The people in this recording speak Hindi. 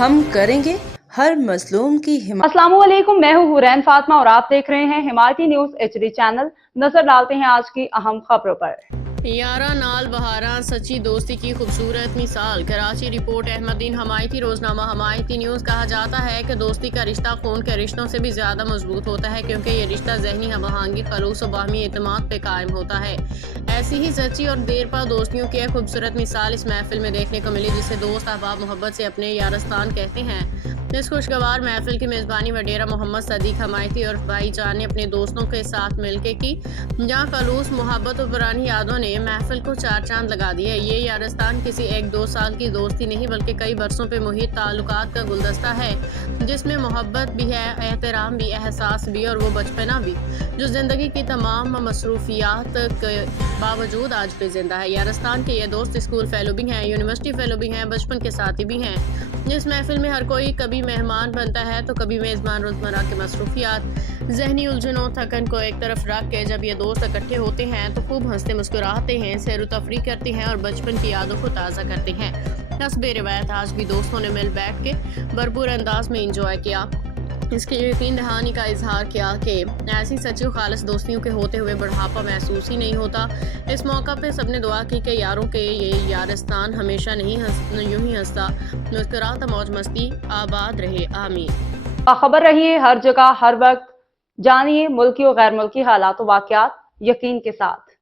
हम करेंगे हर मजलूम की हिमायत। अस्सलाम वालेकुम, मैं हूँ हुरैन फातिमा और आप देख रहे हैं हिमायती न्यूज HD चैनल। नजर डालते हैं आज की अहम खबरों पर। यारा नाल बहारा सच्ची दोस्ती की खूबसूरत मिसाल। कराची रिपोर्ट अहमदीन हमायती रोजनामा हमायती न्यूज़। कहा जाता है कि दोस्ती का रिश्ता खून के रिश्तों से भी ज़्यादा मजबूत होता है, क्योंकि ये रिश्ता जहनी हमआहंगी, खलूस और बाहमी एतमाद पे कायम होता है। ऐसी ही सच्ची और देरपा दोस्तियों की एक खूबसूरत मिसाल इस महफिल में देखने को मिली, जिसे दोस्त अहबाब मोहब्बत से अपने यारस्तान कहते हैं। इस खुशगवार महफिल की मेज़बानी वडेरा मोहम्मद सदीक हमायती और भाईजान ने अपने दोस्तों के साथ मिलकर की, जहाँ खलूस मोहब्बत और पुरानी यादों ने महफिल को चार चांद लगा दिए। ये यारस्तान किसी 1-2 साल की दोस्ती नहीं, बल्कि कई बरसों पे मुहित ताल्लुकात का गुलदस्ता है, जिसमें मोहब्बत भी है, एहतराम भी, एहसास भी और वो बचपना भी, जो ज़िंदगी की तमाम मसरूफियात के बावजूद आज भी जिंदा है। यारस्तान के ये दोस्त स्कूल फेलो भी हैं, यूनिवर्सिटी फेलो भी हैं, बचपन के साथी भी हैं। इस महफिल में हर कोई कभी मेहमान बनता है तो कभी मेज़बान। रोज़मर्रा के मसरूफियात, जहनी उलझनों, थकन को एक तरफ रख के जब ये दोस्त इकट्ठे होते हैं तो खूब हंसते मुस्कुराते हैं, सैर तफरी करते हैं और बचपन की यादों को ताज़ा करते हैं। हस्बे रिवायत आज भी दोस्तों ने मिल बैठ के भरपूर अंदाज में इंजॉय किया। इसकी यकीन दहानी का इजहार किया कि ऐसी सच्ची और खालिस दोस्तियों के होते हुए बुढ़ापा महसूस ही नहीं होता। इस मौका पे सबने दुआ की कि यारों के ये यारस्तान हमेशा यूं ही हंसता मुस्कुराता मौज मस्ती आबाद रहे, आमीन। बाखबर रहिए हर जगह हर वक्त, जानिए मुल्की और गैर मुल्की हालात व वाक़यात यकीन के साथ।